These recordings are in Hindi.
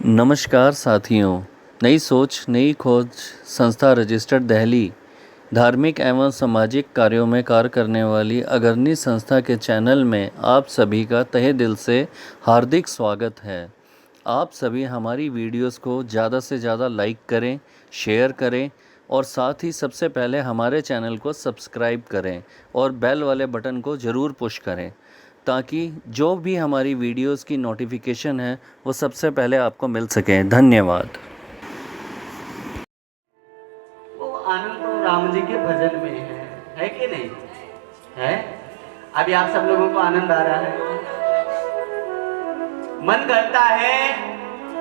नमस्कार साथियों। नई सोच नई खोज संस्था रजिस्टर्ड दिल्ली धार्मिक एवं सामाजिक कार्यों में कार्य करने वाली अग्रणी संस्था के चैनल में आप सभी का तहे दिल से हार्दिक स्वागत है। आप सभी हमारी वीडियोस को ज़्यादा से ज़्यादा लाइक करें, शेयर करें और साथ ही सबसे पहले हमारे चैनल को सब्सक्राइब करें और बेल वाले बटन को ज़रूर पुश करें ताकि जो भी हमारी वीडियोस की नोटिफिकेशन है वो सबसे पहले आपको मिल सके। धन्यवाद। वो आनंद तो राम जी के भजन में है कि नहीं है? अभी आप सब लोगों को आनंद आ रहा है? मन करता है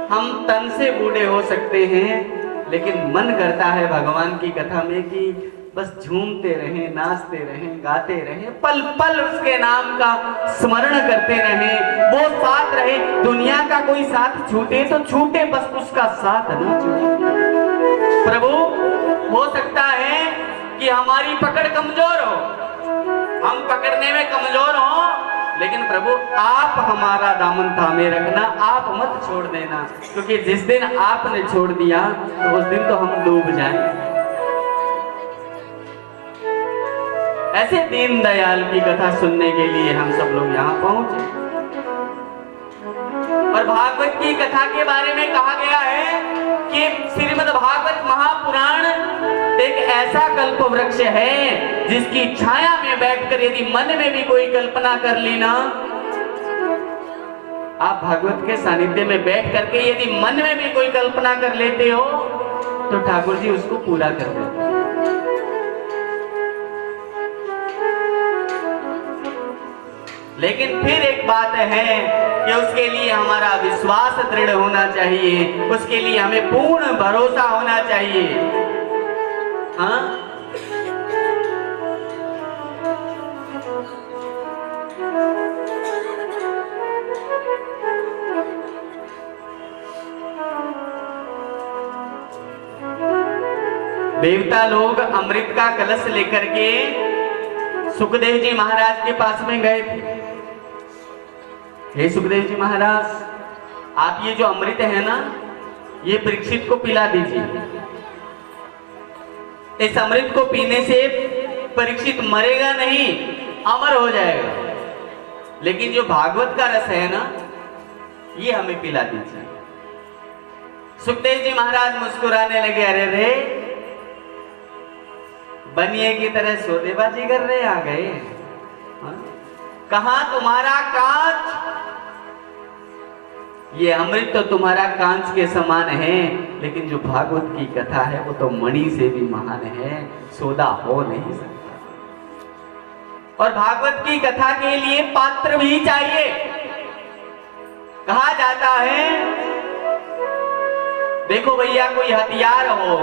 हम तन से बूढ़े हो सकते हैं, लेकिन मन करता है भगवान की कथा में कि बस झूमते रहें, नाचते रहें, गाते रहें, पल पल उसके नाम का स्मरण करते रहें, वो साथ रहे। दुनिया का कोई साथ छूटे तो छूटे, बस उसका साथ ना छूटे। प्रभु, हो सकता है कि हमारी पकड़ कमजोर हो, हम पकड़ने में कमजोर हो, लेकिन प्रभु आप हमारा दामन थामे रखना, आप मत छोड़ देना, क्योंकि जिस दिन आपने छोड़ दिया तो उस दिन तो हम डूब जाएंगे। ऐसे दीनदयाल की कथा सुनने के लिए हम सब लोग यहाँ पहुंचे। और भागवत की कथा के बारे में कहा गया है कि श्रीमद् भागवत महापुराण एक ऐसा कल्प वृक्ष है जिसकी छाया में बैठकर यदि मन में भी कोई कल्पना कर ली ना, आप भागवत के सानिध्य में बैठ करके यदि मन में भी कोई कल्पना कर लेते हो तो ठाकुर जी उसको पूरा कर देते हैं। लेकिन फिर एक बात है कि उसके लिए हमारा विश्वास दृढ़ होना चाहिए, उसके लिए हमें पूर्ण भरोसा होना चाहिए। हाँ, देवता लोग अमृत का कलश लेकर के सुखदेव जी महाराज के पास में गए थे। हे सुखदेव जी महाराज, आप ये जो अमृत है ना, ये परीक्षित को पिला दीजिए। इस अमृत को पीने से परीक्षित मरेगा नहीं, अमर हो जाएगा। लेकिन जो भागवत का रस है ना, ये हमें पिला दीजिए। सुखदेव जी महाराज मुस्कुराने लगे, अरे रे, बनिए की तरह सौदेबाजी कर रहे आ गए। कहां तुम्हारा कांच? ये अमृत तो तुम्हारा कांच के समान है, लेकिन जो भागवत की कथा है वो तो मणि से भी महान है, सौदा हो नहीं सकता। और भागवत की कथा के लिए पात्र भी चाहिए। कहा जाता है, देखो भैया, कोई हथियार हो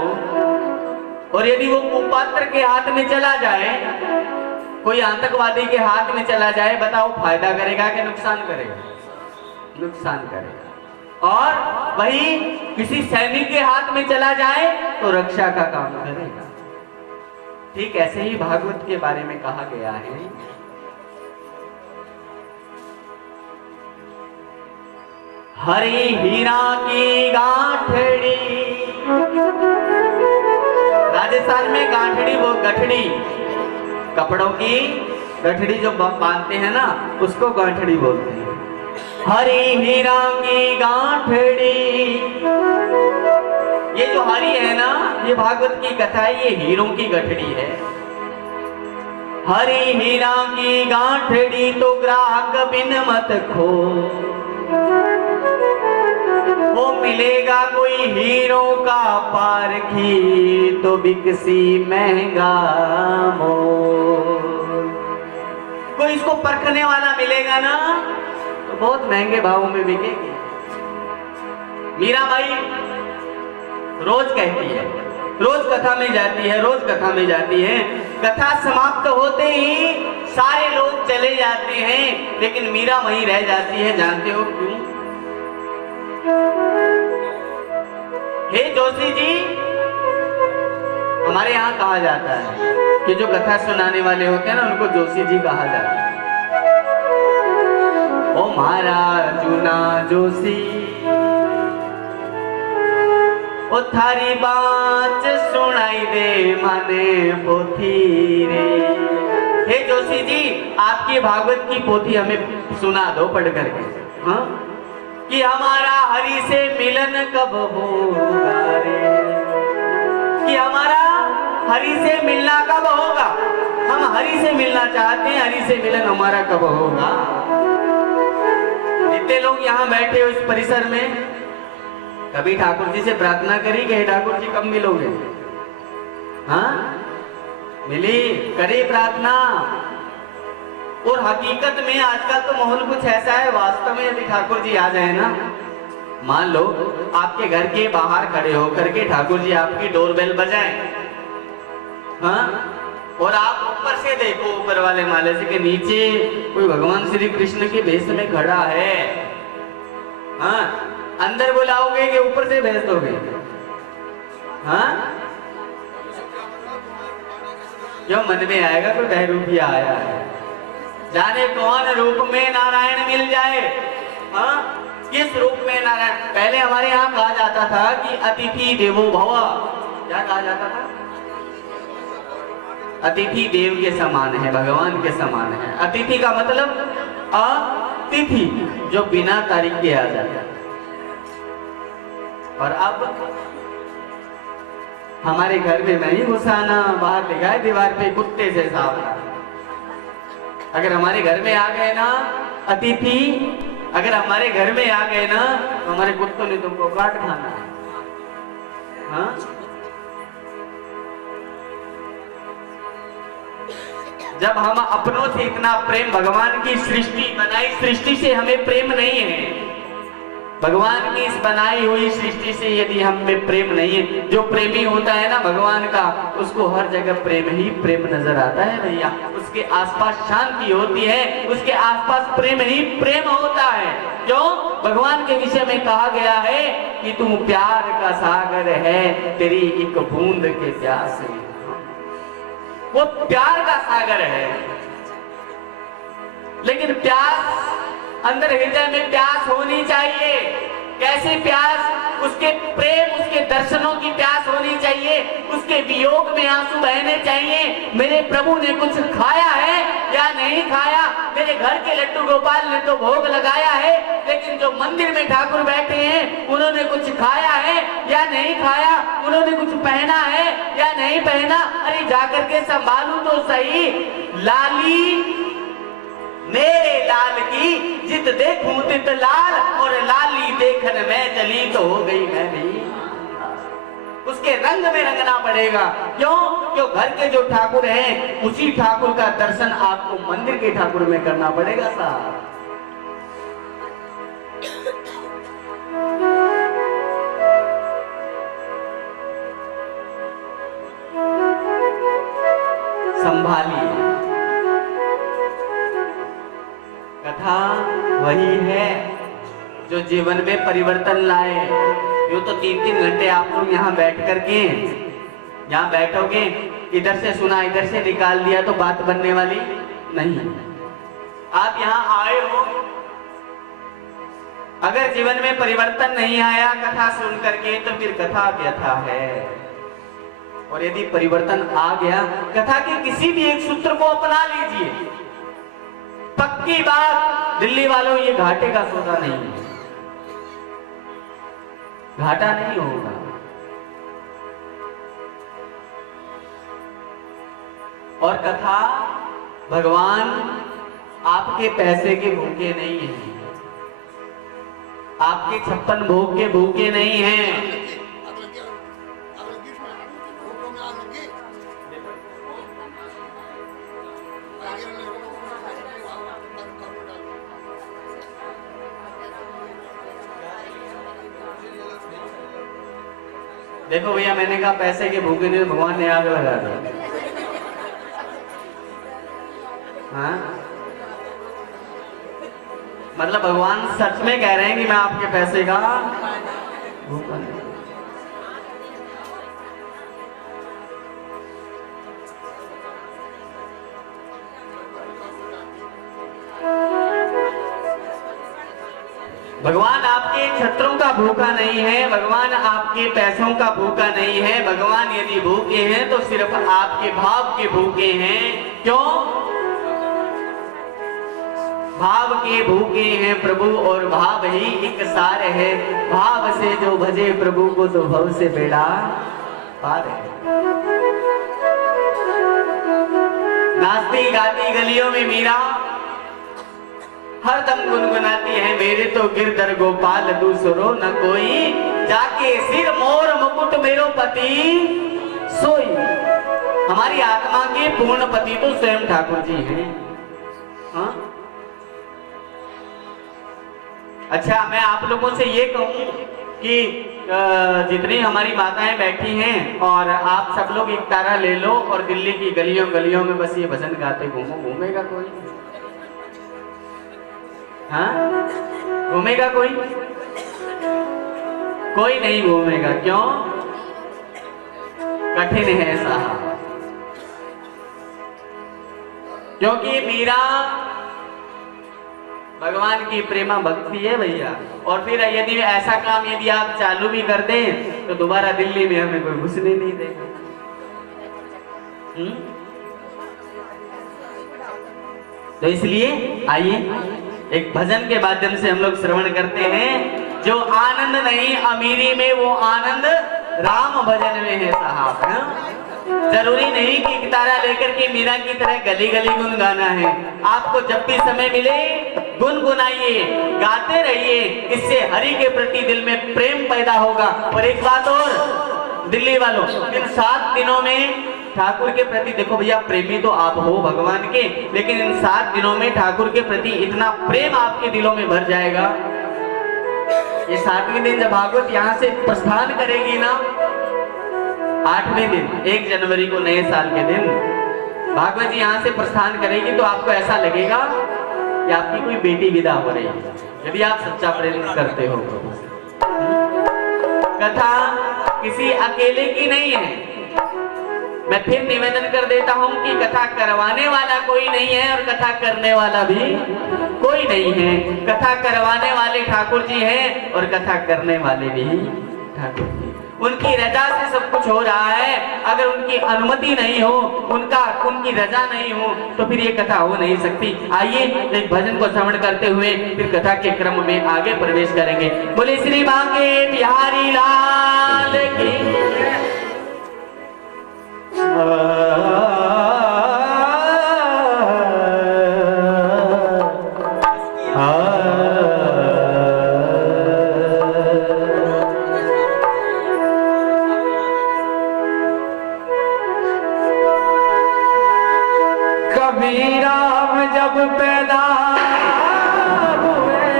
और यदि वो कुपात्र के हाथ में चला जाए, कोई आतंकवादी के हाथ में चला जाए, बताओ फायदा करेगा कि नुकसान करेगा? नुकसान करेगा। और वही किसी सैनिक के हाथ में चला जाए तो रक्षा का काम करेगा। ठीक ऐसे ही भागवत के बारे में कहा गया है, हरि हीरा की गांठड़ी। राजस्थान में गांठड़ी, वो गठड़ी, कपड़ों की गठड़ी जो बांधते हैं ना, उसको गांठड़ी बोलते हैं। हरि हीरा की गांठड़ी, ये जो हरि है ना, ये भागवत की कथा है, ये हीरों की गठड़ी है। हरि हीरा की गांठड़ी तो ग्राहक बिन मत खो, वो मिलेगा कोई हीरो का पारखी तो बिकसी महंगा मोल। कोई इसको परखने वाला मिलेगा ना तो बहुत महंगे भावों में बिकेगी। मीराबाई रोज कहती है, रोज कथा में जाती है, रोज कथा में जाती है। कथा समाप्त होते ही सारे लोग चले जाते हैं, लेकिन मीरा वहीं रह जाती है। जानते हो क्यों? हे जोशी जी, हमारे यहाँ कहा जाता है कि जो कथा सुनाने वाले होते हैं ना, उनको जोशी जी कहा जाता है। ओ महाराज जूना जोशी, ओ थारी बात सुनाई दे माने पोथी रे। हे जोशी जी, आपकी भागवत की पोथी हमें सुना दो पढ़ करके। हाँ, कि हमारा हरि से मिलन कब होगा रे, कि हमारा हरि से मिलना कब होगा। हम हरि से मिलना चाहते हैं, हरि से मिलन हमारा कब होगा। जितने लोग यहाँ बैठे हो इस परिसर में, कभी ठाकुर जी से प्रार्थना करी कि ठाकुर जी कब मिलोगे। हाँ, मिली, करी प्रार्थना। और हकीकत में आजकल तो माहौल कुछ ऐसा है, वास्तव में यदि ठाकुर जी आ जाए ना, मान लो आपके घर के बाहर खड़े होकर के ठाकुर जी आपकी डोरबेल बजाएं, हाँ, और आप ऊपर से देखो, ऊपर वाले माले से के नीचे कोई भगवान श्री कृष्ण के वेश में खड़ा है, हाँ, अंदर बुलाओगे कि ऊपर से भेज दोगे। हाँ, जो मन में आएगा कोई बहरूपिया आया है, जाने कौन रूप में नारायण मिल जाए। हाँ, किस रूप में नारायण। पहले हमारे यहाँ कहा जाता था कि अतिथि देवो भव। क्या कहा जाता था? अतिथि देव के समान है, भगवान के समान है। अतिथि का मतलब अतिथि, जो बिना तारीख के आ जाता है। और अब हमारे घर में नहीं घुसाना, बाहर लिखा है दीवार पे कुत्ते से सावधान। अगर हमारे घर में आ गए ना अतिथि, अगर हमारे घर में आ गए ना तो हमारे कुत्तों ने तुमको काट खाना है। हाँ, जब हम अपनों से इतना प्रेम, भगवान की सृष्टि बनाई सृष्टि से हमें प्रेम नहीं है, भगवान की इस बनाई हुई सृष्टि से यदि हम में प्रेम नहीं है, जो प्रेमी होता है ना भगवान का, उसको हर जगह प्रेम ही प्रेम नजर आता है भैया। उसके आसपास शांति होती है, उसके आसपास प्रेम ही प्रेम होता है। क्यों? भगवान के विषय में कहा गया है कि तुम प्यार का सागर है, तेरी एक बूंद के प्यास है। वो प्यार का सागर है, लेकिन प्यास अंदर हृदय में प्यास होनी चाहिए। कैसी प्यास? उसके प्रेम, उसके दर्शनों की प्यास होनी चाहिए, उसके वियोग में आंसू बहने चाहिए। मेरे प्रभु ने कुछ खाया है या नहीं खाया, मेरे घर के लड्डू गोपाल ने तो भोग लगाया है, लेकिन जो मंदिर में ठाकुर बैठे हैं उन्होंने कुछ खाया है या नहीं खाया, उन्होंने कुछ पहना है या नहीं पहना। अरे जाकर के संभालू तो सही। लाली मेरे लाल की जित देखूं तित लाल, और लाली देखन में चली तो हो गई मैं भी। उसके रंग में रंगना पड़ेगा। क्यों? क्यों घर के जो ठाकुर हैं उसी ठाकुर का दर्शन आपको मंदिर के ठाकुर में करना पड़ेगा साहब। संभालिए। कथा वही है जो जीवन में परिवर्तन लाए। यूं तो 3-3 घंटे आप लोग यहाँ बैठ करके, यहाँ बैठोगे, इधर से सुना इधर से निकाल दिया तो बात बनने वाली नहीं। आप यहाँ आए हो, अगर जीवन में परिवर्तन नहीं आया कथा सुन करके तो फिर कथा व्यथा है। और यदि परिवर्तन आ गया, कथा के किसी भी एक सूत्र को अपना लीजिए। पक्की बात, दिल्ली वालों, ये घाटे का सौदा नहीं है, घाटा नहीं होगा। और कथा, भगवान आपके पैसे के भूखे नहीं हैं, आपके 56 भोग के भूखे नहीं हैं। देखो भैया, मैंने कहा पैसे के भूखे नहीं, भगवान ने आग लगा दी। हाँ, मतलब भगवान सच में कह रहे हैं कि मैं आपके पैसे का भूखा नहीं। भगवान आपके छत्रों का भूखा नहीं है, भगवान आपके पैसों का भूखा नहीं है। भगवान यदि भूखे हैं तो सिर्फ आपके भाव के भूखे हैं। क्यों? भाव के भूखे हैं प्रभु, और भाव ही एक सार है। भाव से जो भजे प्रभु को तो भव से बेड़ा पार है। नाचती गाती गलियों में मीरा हर दम गुनगुनाती है, मेरे तो गिरधर गोपाल दूसरो न कोई, जाके सिर मोर मुकुट मेरो पति सोई। हमारी आत्मा के पूर्ण पति तो स्वयं ठाकुर जी हैं। हाँ? अच्छा, मैं आप लोगों से ये कहूं कि जितनी हमारी माताएं बैठी हैं, और आप सब लोग एक तारा ले लो और दिल्ली की गलियों गलियों में बस ये भजन गाते घूमो। घूमेगा कोई? हाँ? घूमेगा कोई? कोई नहीं घूमेगा। क्यों? कठिन है साहब। क्योंकि मीरा भगवान की प्रेमा भक्ति है भैया। और फिर यदि ऐसा काम यदि आप चालू भी कर दें तो दोबारा दिल्ली में हमें कोई घुसने नहीं देगा। तो इसलिए आइए एक भजन के माध्यम से हम लोग श्रवण करते हैं। जो आनंद नहीं अमीरी में, वो आनंद राम भजन में है साहब। जरूरी नहीं कि एक तारा लेकर के मीरा की तरह गली गली गुन गाना है। आपको जब भी समय मिले गुनगुनाइए, गाते रहिए। इससे हरि के प्रति दिल में प्रेम पैदा होगा। और एक बात और दिल्ली वालों, इन 7 दिनों में ठाकुर के प्रति, देखो भैया प्रेमी तो आप हो भगवान के, लेकिन इन 7 दिनों में ठाकुर के प्रति इतना प्रेम आपके दिलों में भर जाएगा। ये 7वें दिन जब भागवत यहाँ से प्रस्थान करेगी ना, 8वें दिन 1 जनवरी को नए साल के दिन भागवत जी यहाँ से प्रस्थान करेगी, तो आपको ऐसा लगेगा कि आपकी कोई बेटी विदा हो रही है, यदि आप सच्चा प्रेम करते हो। कथा किसी अकेले की नहीं है। मैं फिर निवेदन कर देता हूं कि कथा करवाने वाला कोई नहीं है और कथा करने वाला भी कोई नहीं है। कथा करवाने वाले ठाकुर जी हैं और कथा करने वाले भी ठाकुर जी। उनकी रजा से सब कुछ हो रहा है। अगर उनकी अनुमति नहीं हो, उनकी रजा नहीं हो, तो फिर ये कथा हो नहीं सकती। आइए एक भजन को श्रवण करते हुए फिर कथा के क्रम में आगे प्रवेश करेंगे। बोले श्री बांके बिहारी लाल की। कबीराम जब पैदा हुए,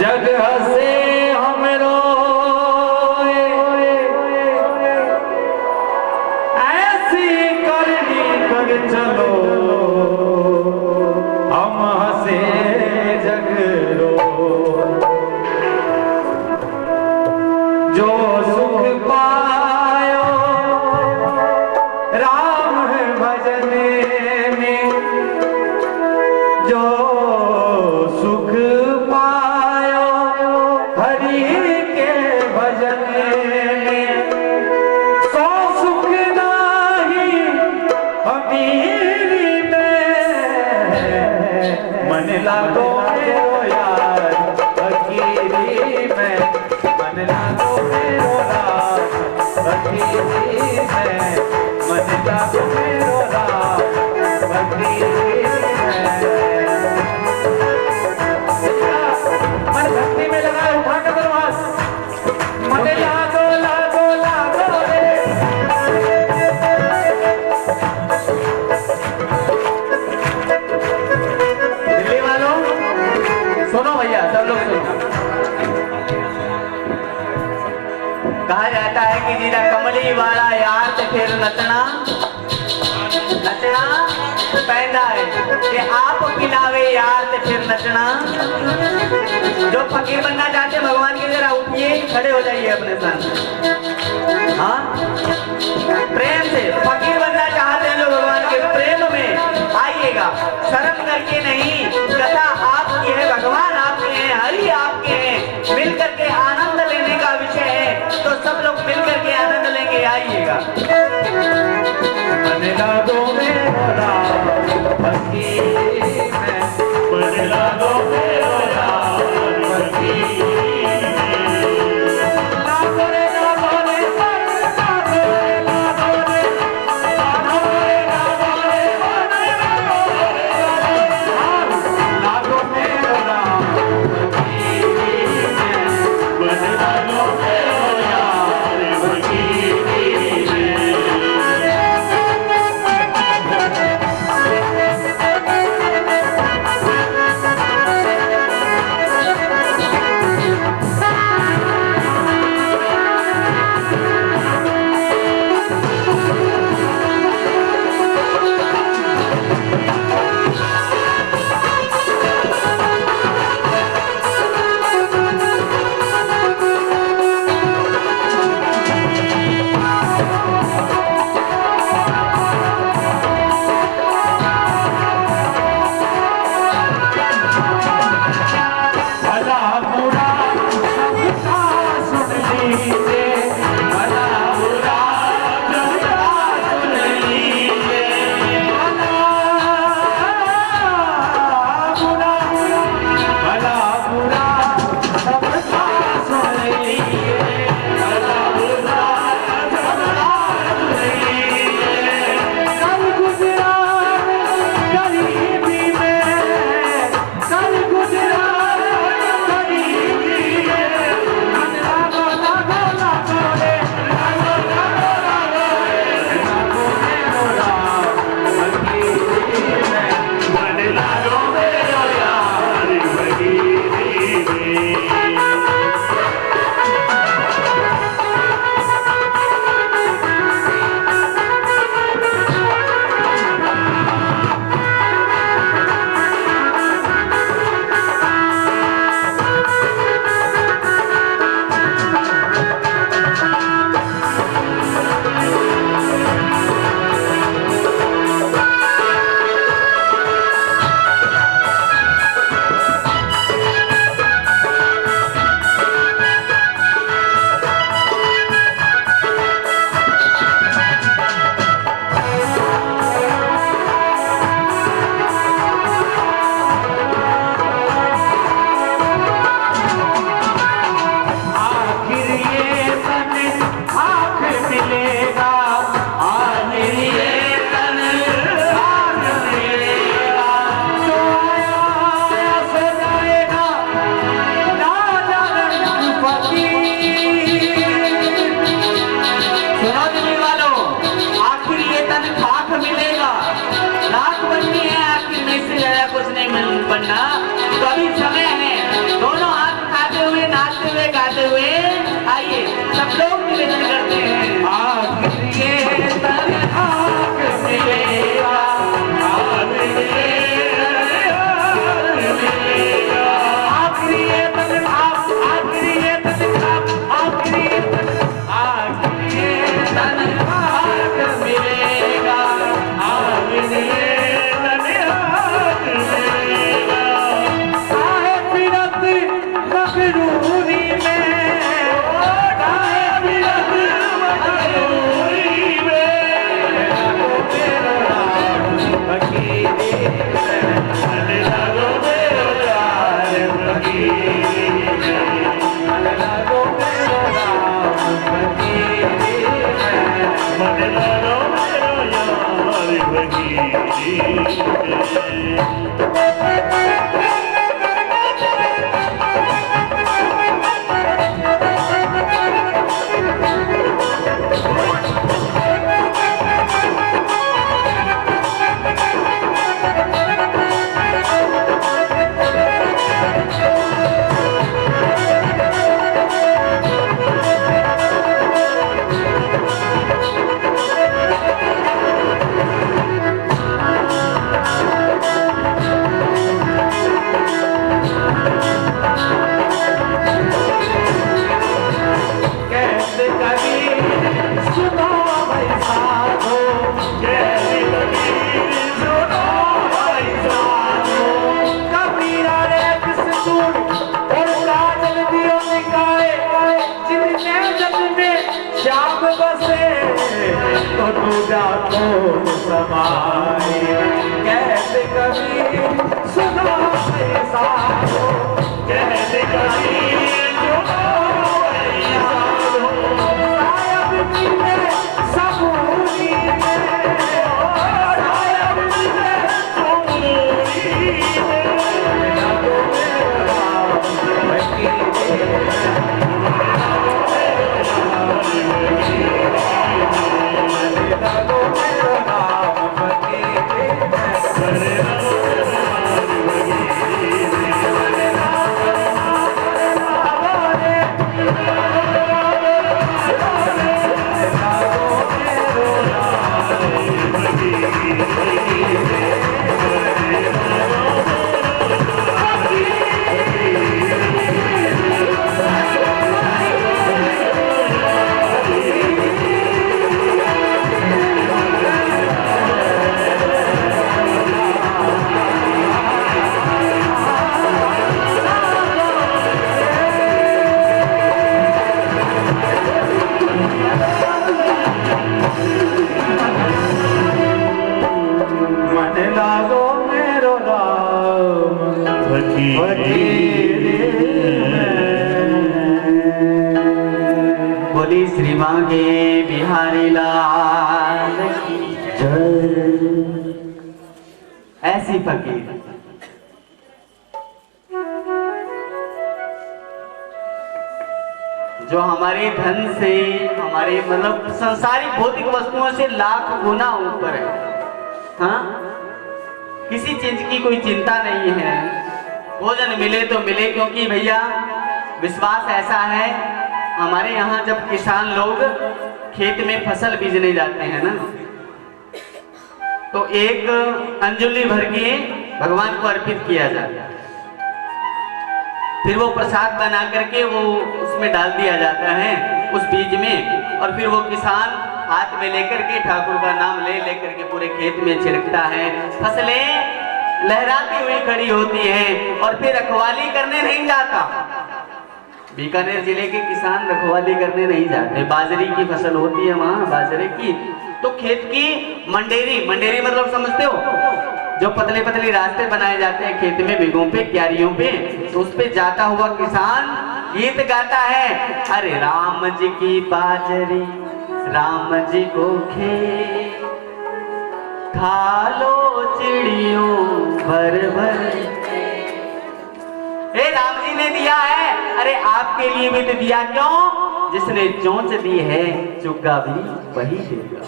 जग हंसे हम रोए, ऐसी करनी कर चलो हम हंसे जग रोए। जो सुख पायो राम है भजने में, जो सुख पायो हरि के भजने में। सो सुख नाही अमीरी में, मन लागो मेरो यार फकीरी में। मन लागो मेरो यार फकीरी में। मन लागो मेरो राम फकीरी में। मन भक्ति में लगा है, उठा कर दरवाज। मन लागो लागो लागो रे। दिल्ली वालों सुनो भैया, सब लोग सुनो। कहा जाता है कि जीरा कमली वाला यार तो फिर नचना नचना पैदा है कि आप पिलावे यार तो फिर नचना। जो फकीर बनना चाहते हैं भगवान की, जरा उठिए, खड़े हो जाइए अपने साथ। हाँ, प्रेम से फकीर बनना चाहते हैं जो भगवान के प्रेम में आइएगा, शर्म करके नहीं। कथा आपकी गाइएगा। मन लागो मेरो राम फकीर में, मन लागो मेरो राम फकीर में। लागो रे लागो रे लागो रे लागो रे लागो रे लागो रे लागो मेरो राम फकीर में, मन लागो मेरो यार फकीर में। भला बुरा सबका सुन लीजिए, भला बुरा सबका सुन लीजिए, भला बुरा सबका सुन लीजिए, भला बुरा सबका सुन लीजिए। कल गुजरात गरीबी में, कल गुजरात गरीबी में, मन लागो लागो लागो रे, लागो लागो लागो रे, लागो मेरो राम फकीर में, मन लागो मेरो यार फकीर में। आखिर ये तन आँख मिलेगा, आखिर ये तन आँख मिलेगा, जो आया सो जाएगा, ना जाने फकीर। सुनो दिल्ली वालों, आखिर ये तन खाक मिलेगा, रात बननी है आखिर में, इससे ज्यादा कुछ नहीं बनना। तो अभी समय है, दोनों हाथ उठाते हुए नाचते हुए गाते हुए आइए सब लोग निवेदन करते हैं। आखिर ये तन आँख मिलेगा, आखिर ये तन मिलेगा, आखिर ये तन खाक, आखिर ये तन खाक, आखिर ये तन, आखिर ये तन खाक मिलेगा, आखिर ये तन खाक मिलेगा। काहे फिरत मगरूरी में, काहे फिरत मगरूरी में, लागो मेरो राम फकीर में, लागो मेरो यार फकीर में, लागो मेरो राम फकीर में, लागो मेरो यार फकीर में। दूजा को समाए, कैसे कभी सुना ऐसा हो, कैसे कभी सुना ऐसा हो, शायद मिले सबूरी में, शायद मिले सबूरी में, ना तो बोली श्री मांगे बिहारी लाल की जय। ऐसी फकीर जो हमारे धन से, हमारे मतलब संसारिक भौतिक वस्तुओं से लाख गुना ऊपर है। हाँ, किसी चीज की कोई चिंता नहीं है, भोजन मिले तो मिले, क्योंकि भैया विश्वास ऐसा है, हमारे यहाँ जब किसान लोग खेत में फसल बीजने जाते हैं ना, तो एक अंजुली भर के भगवान को अर्पित किया जाता है, फिर वो प्रसाद बना करके वो उसमें डाल दिया जाता है उस बीज में, और फिर वो किसान हाथ में लेकर के ठाकुर का नाम ले लेकर के पूरे खेत में छिड़कता है, फसलें लहराती हुई खड़ी होती हैं, और फिर रखवाली करने नहीं जाता। बीकानेर जिले के किसान रखवाली करने नहीं जाते, बाजरे की फसल होती है वहां, बाजरे की, तो खेत की मंडेरी, मंडेरी मतलब समझते हो, जो पतले पतले रास्ते बनाए जाते हैं खेत में, बिगों पे, क्यारियों पे, तो उस पे जाता हुआ किसान गीत गाता है, अरे राम जी की बाजरी, राम जी को खेत, खा लो चिड़ियों भर भर। हे राम जी ने दिया है, अरे आपके लिए भी तो दिया, क्यों? जिसने चोंच दी है चुग्गा भी वही देगा।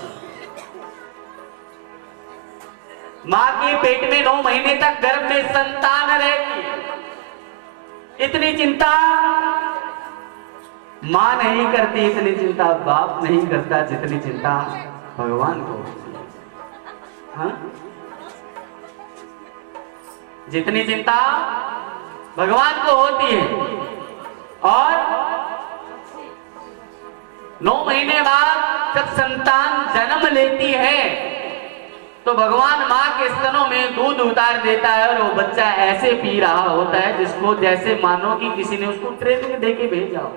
माँ के पेट में 9 महीने तक गर्भ में संतान रहेगी, इतनी चिंता माँ नहीं करती, इतनी चिंता बाप नहीं करता जितनी चिंता भगवान को। हाँ? जितनी चिंता भगवान को होती है, और 9 महीने बाद जब संतान जन्म लेती है तो भगवान माँ के स्तनों में दूध उतार देता है, और वो बच्चा ऐसे पी रहा होता है जिसको जैसे मानो कि किसी ने उसको ट्रेनिंग देके भेजा हो।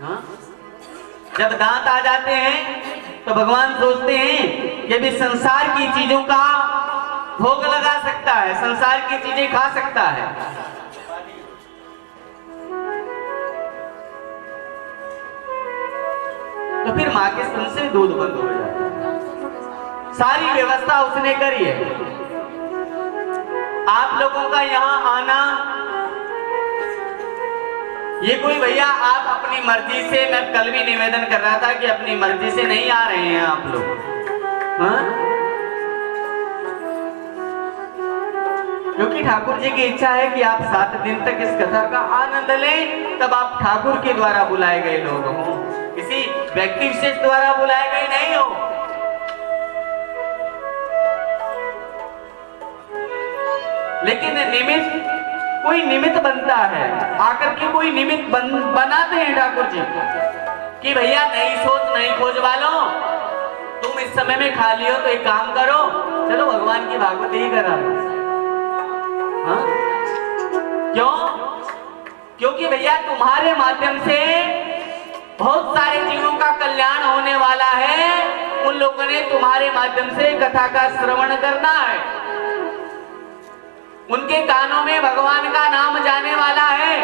हाँ? जब दांत आ जाते हैं तो भगवान सोचते हैं कि भी संसार की चीजों का भोग लगा सकता है, संसार की चीजें खा सकता है, तो फिर माँ के स्तन से दूध बंद हो जाता है। सारी व्यवस्था उसने करी है। आप लोगों का यहाँ आना, ये कोई भैया आप अपनी मर्जी से, मैं कल भी निवेदन कर रहा था कि अपनी मर्जी से नहीं आ रहे हैं आप लोग। हाँ? क्योंकि ठाकुर जी की इच्छा है कि आप 7 दिन तक इस कथा का आनंद लें, तब आप ठाकुर के द्वारा बुलाए गए लोग हो, किसी व्यक्ति विशेष द्वारा बुलाए गए नहीं हो। लेकिन निमित्त, कोई निमित्त बनता है, आकर के कोई निमित्त बनाते हैं ठाकुर जी कि भैया नई सोच नई खोज वालों, तुम इस समय में खाली हो तो एक काम करो, चलो भगवान की भागवती ही करा लो। हाँ? क्यों? क्योंकि भैया तुम्हारे माध्यम से बहुत सारे जीवों का कल्याण होने वाला है। उन लोगों ने तुम्हारे माध्यम से कथा का श्रवण करना है। उनके कानों में भगवान का नाम जाने वाला है।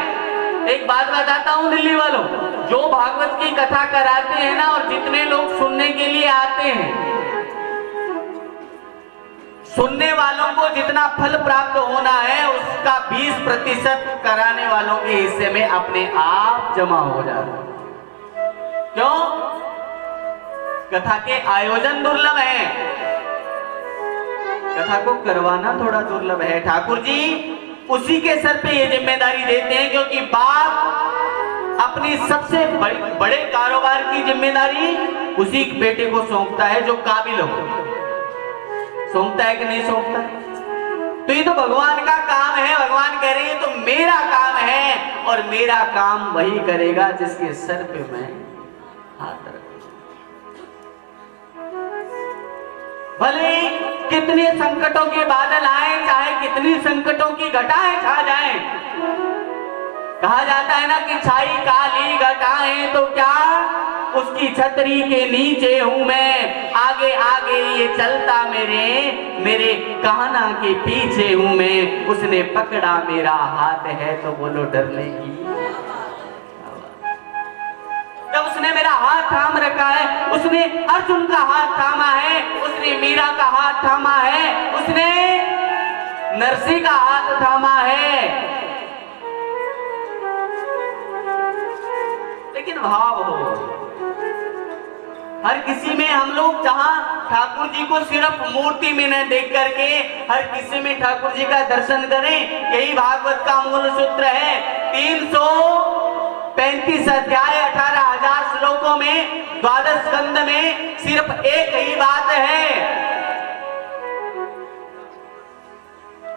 एक बात बताता हूं दिल्ली वालों, जो भागवत की कथा कराते हैं ना, और जितने लोग सुनने के लिए आते हैं, सुनने वालों को जितना फल प्राप्त होना है उसका 20% कराने वालों के हिस्से में अपने आप जमा हो जाता है। क्यों? कथा के आयोजन दुर्लभ है, कथा को करवाना थोड़ा दुर्लभ है। ठाकुर जी उसी के सर पे ये जिम्मेदारी देते हैं, क्योंकि बाप अपनी सबसे बड़े कारोबार की जिम्मेदारी उसी बेटे को सौंपता है जो काबिल हो। सौंपता है कि नहीं सौंपता? तो ये तो भगवान का काम है। भगवान कह रहे हैं तो मेरा काम है, और मेरा काम वही करेगा जिसके सर पे मैं हाथ रखूं। भले कितने संकटों के बादल आए, चाहे कितनी संकटों की घटाएं छा जाएं, कहा जाता है ना कि छाई काली घटाएं तो क्या, उसकी छतरी के नीचे हूं मैं, आगे आगे ये चलता मेरे कहना के पीछे हूं मैं। उसने पकड़ा मेरा हाथ है तो बोलो डरने की। जब उसने मेरा हाथ थाम रखा है, उसने अर्जुन का हाथ थामा है, उसने मीरा का हाथ थामा है, उसने नरसिंह का हाथ थामा है। लेकिन भाव हो हर किसी में। हम लोग जहां ठाकुर जी को सिर्फ मूर्ति में न देख करके हर किसी में ठाकुर जी का दर्शन करें, यही भागवत का मूल सूत्र है। 335 अध्याय 18,000 श्लोकों में 12 स्कंद में सिर्फ एक ही बात है।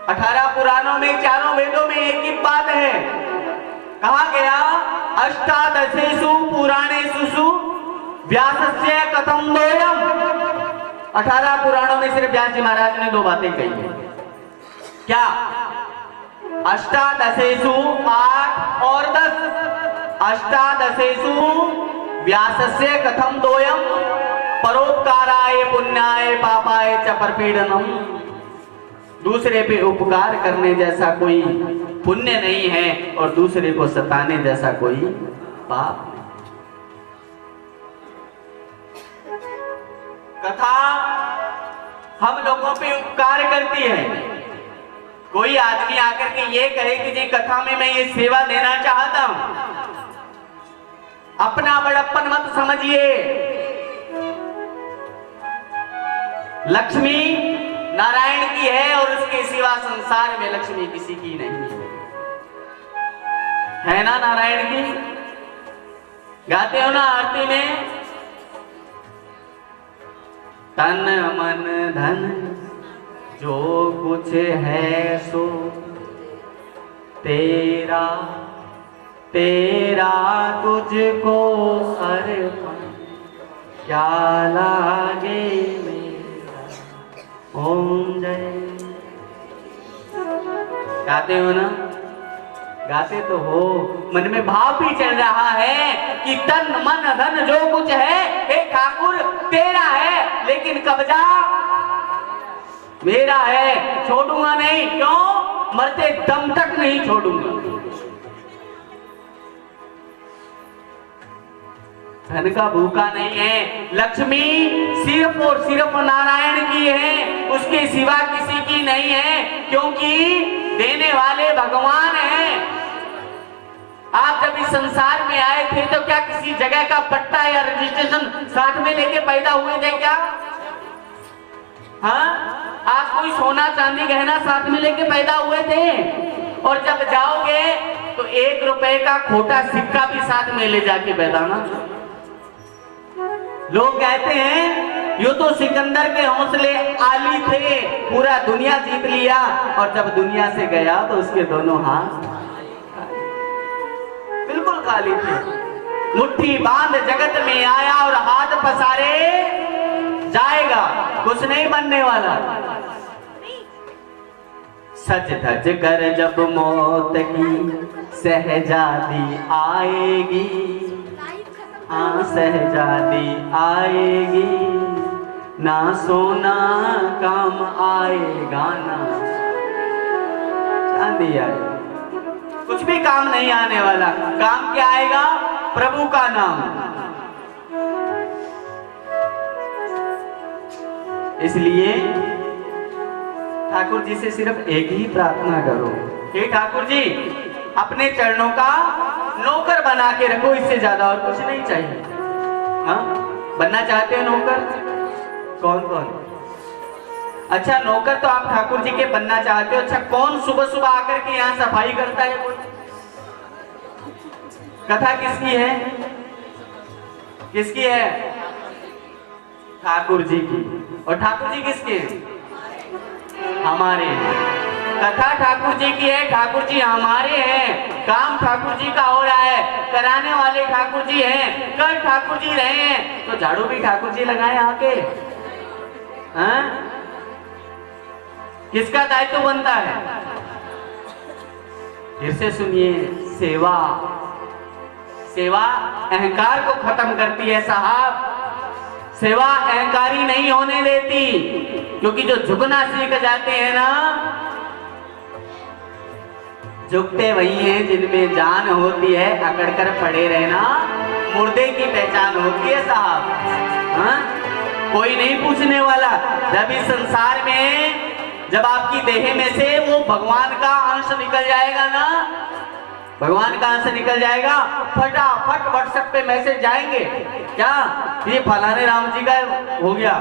18 पुराणों में, चारों वेदों में एक ही बात है। कहा गया अष्टादशेषु पुराणेषु व्यासस्य कथम दोयम। 18 पुराणों में सिर्फ व्यास जी महाराज ने 2 बातें कही है। क्या? अष्टादशेषु 8 और 10, अष्टादशेषु व्यासस्य कथम दोयम परोपकाराय पुण्याय पापाय च परपीडनम। दूसरे पे उपकार करने जैसा कोई पुण्य नहीं है और दूसरे को सताने जैसा कोई पाप नहीं। कथा हम लोगों पे उपकार करती है। कोई आदमी आकर के ये कहे कि जी कथा में मैं ये सेवा देना चाहता हूं, अपना बड़प्पन मत समझिए। लक्ष्मी नारायण की है और उसके सिवा संसार में लक्ष्मी किसी की नहीं है ना। नारायण की गाते हो ना आरती में, तन मन धन जो कुछ है सो तेरा, तेरा तुझको अर्पण, क्या लागे मेरा ओम जय। गाते हो ना? गाते तो हो, मन में भाव भी चल रहा है कि तन मन धन जो कुछ है हे ठाकुर तेरा है, लेकिन कब्जा मेरा है, छोड़ूंगा नहीं। क्यों? मरते दम तक नहीं छोड़ूंगा। धन का भूखा नहीं है। लक्ष्मी सिर्फ और सिर्फ नारायण की है, उसके सिवा किसी की नहीं है, क्योंकि देने वाले भगवान हैं। आप जब इस संसार में आए थे तो क्या किसी जगह का पट्टा या रजिस्ट्रेशन साथ में लेके पैदा हुए थे क्या? हाँ, आप कोई सोना चांदी गहना साथ में लेके पैदा हुए थे? और जब जाओगे तो 1 रुपए का खोटा सिक्का भी साथ में ले जाके बैठाना। लोग कहते हैं यो तो सिकंदर के हौसले आली थे, पूरा दुनिया जीत लिया, और जब दुनिया से गया तो उसके दोनों हाथ बिल्कुल खाली थे। मुट्ठी बांध जगत में आया और हाथ पसारे जाएगा, कुछ नहीं बनने वाला। सच धज कर जब मौत की सहजादी आएगी, शहजादी आएगी, ना सोना काम आएगा ना चांदी आएगी, कुछ भी काम नहीं आने वाला। काम क्या आएगा? प्रभु का नाम। इसलिए ठाकुर जी से सिर्फ एक ही प्रार्थना करो कि ठाकुर जी अपने चरणों का नौकर बना के रखो, इससे ज्यादा और कुछ नहीं चाहिए। हाँ, बनना चाहते हो नौकर? कौन कौन? अच्छा, नौकर तो आप ठाकुर जी के बनना चाहते हो। अच्छा, कौन सुबह सुबह आकर के यहाँ सफाई करता है? कोई कथा किसकी है? किसकी है? ठाकुर जी की। और ठाकुर जी किसके? हमारे हैं। कथा ठाकुर जी की है, ठाकुर जी हमारे हैं। काम ठाकुर जी का हो रहा है, कराने वाले ठाकुर जी हैं, कर ठाकुर जी रहे हैं, तो झाड़ू भी ठाकुर जी लगाए आके। हाँ? किसका दायित्व बनता है? फिर से सुनिए, सेवा। सेवा अहंकार को खत्म करती है साहब। सेवा अहंकारी नहीं होने देती, क्योंकि जो झुकना सीख जाते हैं ना, झुकते वही हैं जिनमें जान होती है। अकड़ कर पड़े रहना मुर्दे की पहचान होती है साहब। हाँ? कोई नहीं पूछने वाला। जब इस संसार में, जब आपकी देह में से वो भगवान का अंश निकल जाएगा ना, भगवान का अंश निकल जाएगा, फटाफट व्हाट्सएप पे मैसेज जाएंगे, क्या ये फलाने राम जी का हो गया,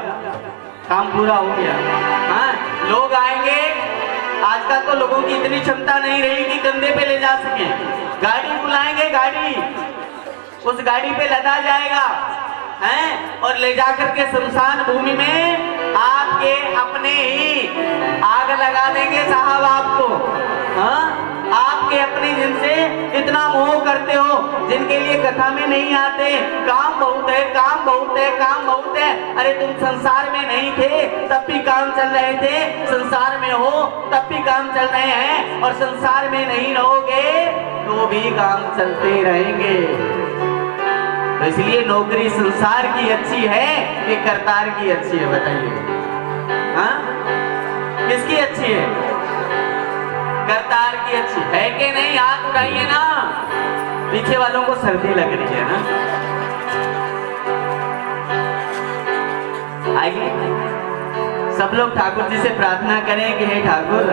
काम पूरा हो गया। हाँ, लोग आएंगे। आजकल तो लोगों की इतनी क्षमता नहीं रही कि कंधे पे ले जा सके। गाड़ी बुलाएंगे, गाड़ी, उस गाड़ी पे लदा जाएगा, हैं, और ले जाकर के शमशान भूमि में आपके अपने ही आग लगा देंगे साहब आपको। हाँ, आपके अपने जिनसे इतना मोह करते हो, जिनके लिए कथा में नहीं आते, काम बहुत है, काम बहुत है, काम बहुत है। अरे तुम संसार में नहीं थे तब भी काम चल रहे थे, संसार में हो तब भी काम चल रहे हैं, और संसार में नहीं रहोगे तो भी काम चलते रहेंगे। तो इसलिए नौकरी संसार की अच्छी है कि करतार की अच्छी है? बताइए। हाँ, किसकी अच्छी है? करतार की अच्छी है कि नहीं? हाथ उठाइए ना। पीछे वालों को सर्दी लग रही है ना? आइए सब लोग ठाकुर जी से प्रार्थना करें कि हे ठाकुर,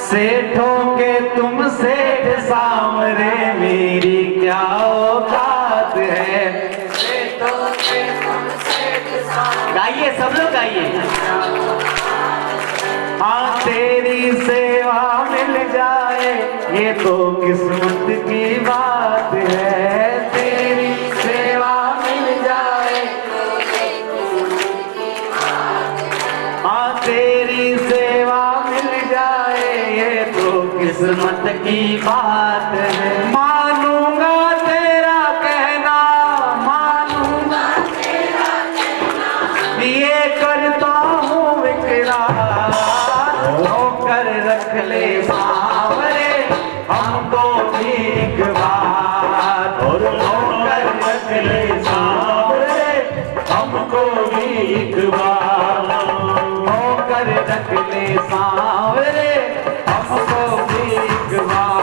सेठों के तुम सेठ सामरे मेरी क्या औकात है। सेठों के तुम सेठ सामरे, गाइए सब लोग गाइए। हाँ, तेरी सेवा मिल जाए ये तो किस्मत की बात है। तेरी सेवा मिल जाए, हाँ, तेरी सेवा मिल जाए ये तो किस्मत की बात है। मानूंगा तेरा कहना, मानूंगा तेरा कहना, ये करता हूँ विकराल। नौकर रख ले सावरे हमको भी एक बार, और नौकर रख ले सावरे हमको भी एक बार। नौकर रख ले सावरे हमको भी एक बार।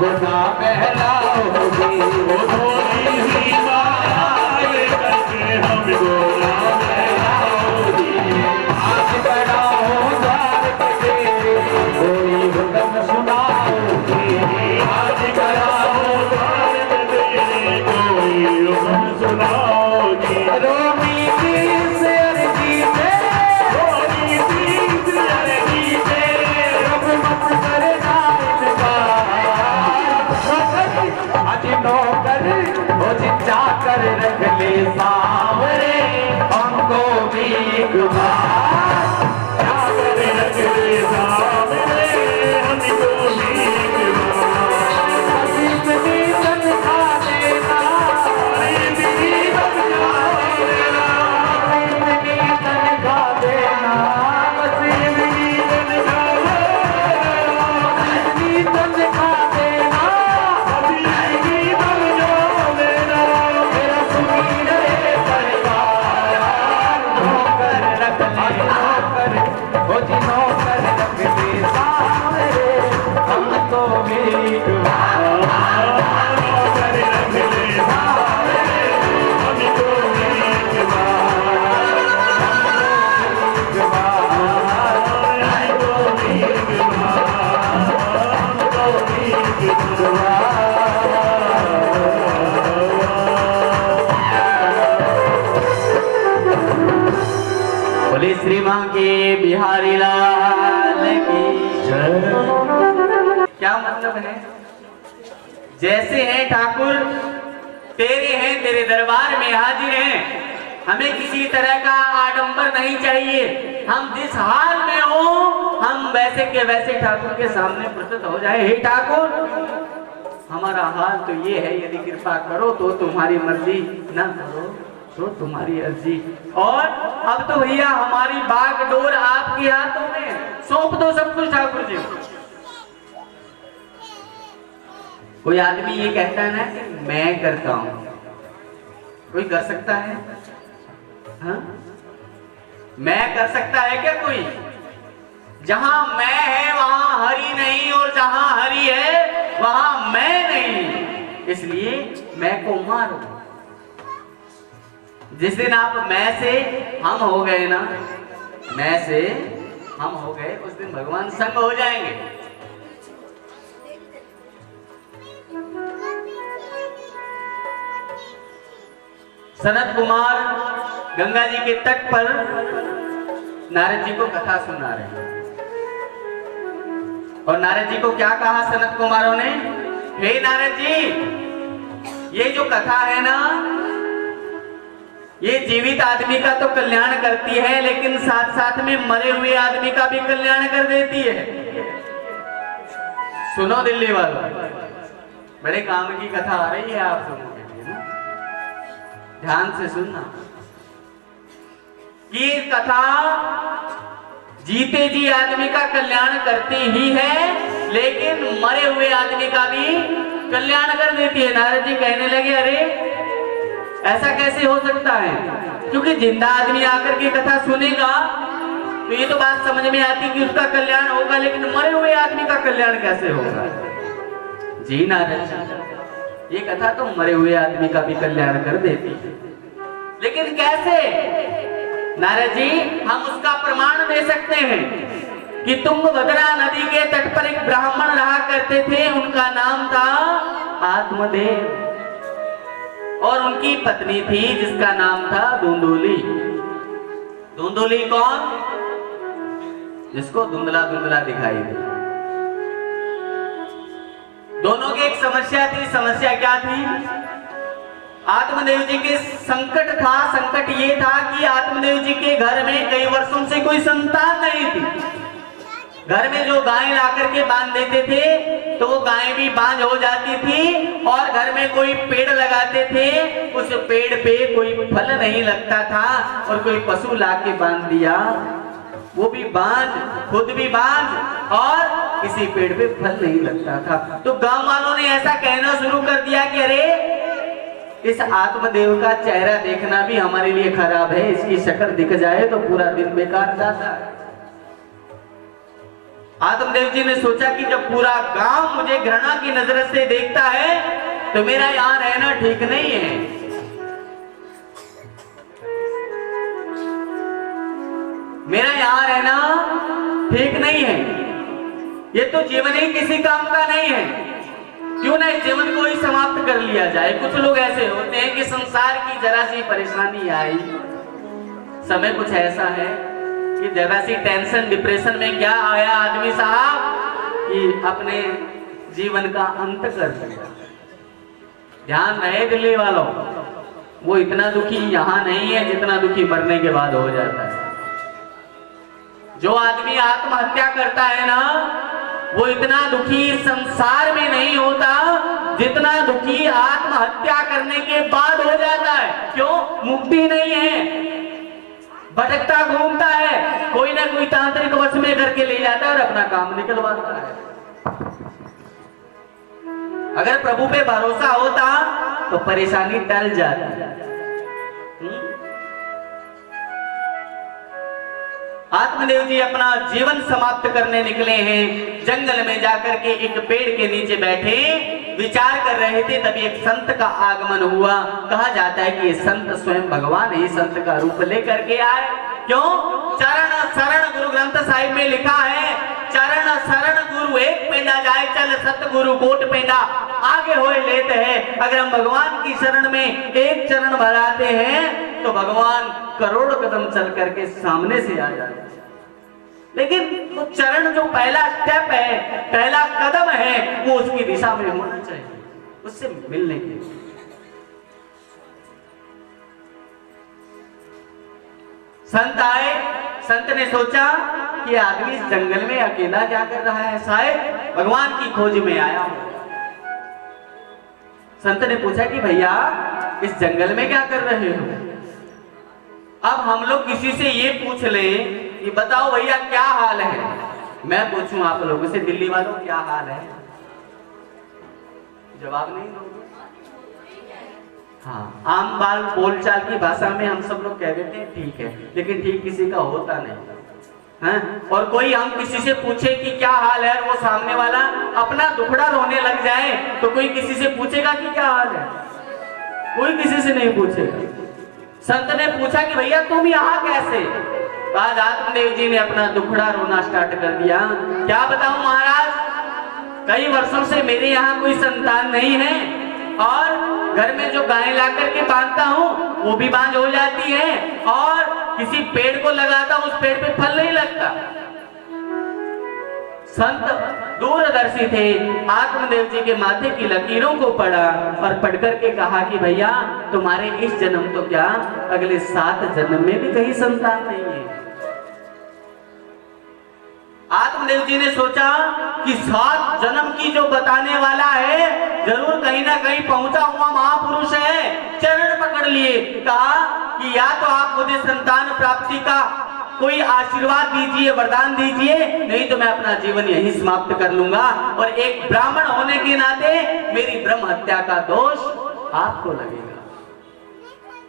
हमको ना बहलाओगी, वो धोती हुई बात करके हमको ना बहलाओगी। आज बड़ा हो द्वार पे तेरे, कोई हुक्म सुनाओगी। आज बड़ा हो द्वार पे तेरे, कोई हुक्म सुनाओगी। रोमी से अर्जी पे, रोमी से अर्जी पे, रब मत करना आज नौकर हो चिंचा कर रख ले सामने, हमको भी एक बार चाकर रख ले सामने, हमको भी एक बार। इतनी तनख्वाह देना, इतनी तनख्वाह देना, इतनी तनख्वाह देना, बस इतनी तनख्वाह देना, इतनी तनख्वाह देना। बोले श्री मां के बिहारी लाल की जय। क्या मतलब है? जैसे हैं ठाकुर तेरे हैं, तेरे दरबार में हाजिर हैं। हमें किसी तरह का आडंबर नहीं चाहिए। हम जिस हाल में हो, हम वैसे के वैसे ठाकुर के सामने प्रस्तुत हो जाए। हे ठाकुर, हमारा हाल तो ये है, यदि कृपा करो तो तुम्हारी मर्जी, ना करो तो तुम्हारी अर्जी। और अब तो भैया हमारी बागडोर आपके हाथों में, सौंप दो सब कुछ ठाकुर जी। कोई आदमी ये कहता है ना कि मैं करता हूं, कोई कर सकता है? हाँ? मैं कर सकता है क्या कोई? जहां मैं है वहां हरि नहीं, और जहां हरि है वहां मैं नहीं। इसलिए मैं को मारो। जिस दिन आप मैं से हम हो गए ना, मैं से हम हो गए, उस दिन भगवान संग हो जाएंगे। सनत कुमार गंगा जी के तट पर नारद जी को कथा सुना रहे हैं। और नारद जी को क्या कहा सनत कुमारों ने? हे नारद जी, ये जो कथा है ना, ये जीवित आदमी का तो कल्याण करती है, लेकिन साथ साथ में मरे हुए आदमी का भी कल्याण कर देती है। सुनो दिल्ली वालों, बड़े काम की कथा आ रही है आप सुनो, ध्यान से सुनना। ये कथा जीते जी आदमी का कल्याण करती ही है, लेकिन मरे हुए आदमी का भी कल्याण कर देती है। नारद जी कहने लगे, अरे ऐसा कैसे हो सकता है? क्योंकि जिंदा आदमी आकर के कथा सुनेगा तो ये तो बात समझ में आती कि उसका कल्याण होगा, लेकिन मरे हुए आदमी का कल्याण कैसे होगा? जी नारद जी, ये कथा तो मरे हुए आदमी का भी कल्याण कर देती है, लेकिन कैसे? नारद जी, हम उसका प्रमाण दे सकते हैं कि तुंगभद्रा नदी के तट पर एक ब्राह्मण रहा करते थे, उनका नाम था आत्मदेव, और उनकी पत्नी थी जिसका नाम था धुंधुली। धुंधुली कौन? जिसको धुंधला धुंधला दिखाई दे। दोनों की एक समस्या थी। समस्या क्या थी? आत्मदेव जी के संकट था। संकट ये था कि आत्मदेव जी के घर में कई वर्षों से कोई संतान नहीं थी। घर में जो गाय ला करके बांध देते थे तो वो गाय भी बांझ हो जाती थी, और घर में कोई पेड़ लगाते थे, उस पेड़ पे कोई फल नहीं लगता था, और कोई पशु ला के बांध दिया, वो भी बांझ, खुद भी बांझ, और किसी पेड़ पे फल नहीं लगता था। तो गांव वालों ने ऐसा कहना शुरू कर दिया कि अरे इस आत्मदेव का चेहरा देखना भी हमारे लिए खराब है, इसकी शक्ल दिख जाए तो पूरा दिन बेकार जाता है। आत्मदेव जी ने सोचा कि जब पूरा गांव मुझे घृणा की नजर से देखता है तो मेरा यहां रहना ठीक नहीं है। मेरा यहां रहना ठीक नहीं है। ये तो जीवन ही किसी काम का नहीं है। क्यों ना इस जीवन को ही समाप्त कर लिया जाए। कुछ लोग ऐसे होते हैं कि संसार की जरा सी परेशानी आई, समय कुछ ऐसा है कि जरा सी टेंशन डिप्रेशन में क्या आया आदमी साहब कि अपने जीवन का अंत कर दिया। ध्यान रहे दिल्ली वालों, वो इतना दुखी यहां नहीं है जितना दुखी मरने के बाद हो जाता है। जो आदमी आत्महत्या करता है ना, वो इतना दुखी संसार में नहीं होता जितना दुखी आत्महत्या करने के बाद हो जाता है। क्यों? मुक्ति नहीं है, भटकता घूमता है, कोई ना कोई तांत्रिक वश में करके ले जाता है और अपना काम निकलवाता है। अगर प्रभु पे भरोसा होता तो परेशानी टल जाती। आत्मदेव जी अपना जीवन समाप्त करने निकले हैं। जंगल में जाकर के एक पेड़ के नीचे बैठे विचार कर रहे थे, तभी एक संत का आगमन हुआ। कहा जाता है कि ये संत स्वयं भगवान ही संत का रूप लेकर के आए। क्यों? चरण शरण गुरु ग्रंथ साहिब में लिखा है, चरण शरण गुरु एक पेंडा जाए चल सतगुरु कोट पेंडा आगे होए लेते हैं। अगर हम भगवान की शरण में एक चरण बढ़ाते हैं तो भगवान करोड़ कदम चल करके सामने से आ जाते हैं। लेकिन वो चरण जो पहला स्टेप है, पहला कदम है, वो उसकी दिशा में होना चाहिए, उससे मिलने के लिए। संत आए, संत ने सोचा कि आदमी इस जंगल में अकेला क्या कर रहा है, शायद भगवान की खोज में आया हो। संत ने पूछा कि भैया इस जंगल में क्या कर रहे हो। अब हम लोग किसी से ये पूछ लें कि बताओ भैया क्या हाल है, मैं पूछूं आप लोगों से दिल्ली वालों क्या हाल है, जवाब नहीं दोगे? हाँ, आम बाल बोलचाल की भाषा में हम सब लोग कह देते हैं ठीक है, लेकिन ठीक किसी का होता नहीं है। और कोई हम किसी से पूछे कि क्या हाल है, वो सामने वाला अपना दुखड़ा रोने लग जाए तो कोई किसी से पूछेगा कि क्या हाल है? कोई किसी से नहीं पूछेगा। संत ने पूछा कि भैया तुम यहाँ कैसे? आज आत्मदेव जी ने अपना दुखड़ा रोना स्टार्ट कर दिया। क्या बताऊं महाराज, कई वर्षों से मेरे यहाँ कोई संतान नहीं है और घर में जो गाय ला करके बांधता हूँ वो भी बांझ हो जाती है और किसी पेड़ को लगाता हूँ उस पेड़ पे फल नहीं लगता। संत दूरदर्शी थे, आत्मदेव जी के माथे की लकीरों को पढ़ा और पढ़ करके कहा कि भैया तुम्हारे इस जन्म तो क्या अगले 7 जन्म में भी कहीं संतान नहीं है। आत्मदेव जी ने सोचा कि 7 जन्म की जो बताने वाला है जरूर कहीं ना कहीं पहुंचा हुआ महापुरुष है। चरण पकड़ लिए, कहा कि या तो आप मुझे संतान प्राप्ति का कोई आशीर्वाद दीजिए, वरदान दीजिए, नहीं तो मैं अपना जीवन यहीं समाप्त कर लूंगा और एक ब्राह्मण होने के नाते मेरी ब्रह्म हत्या का दोष आपको लगेगा।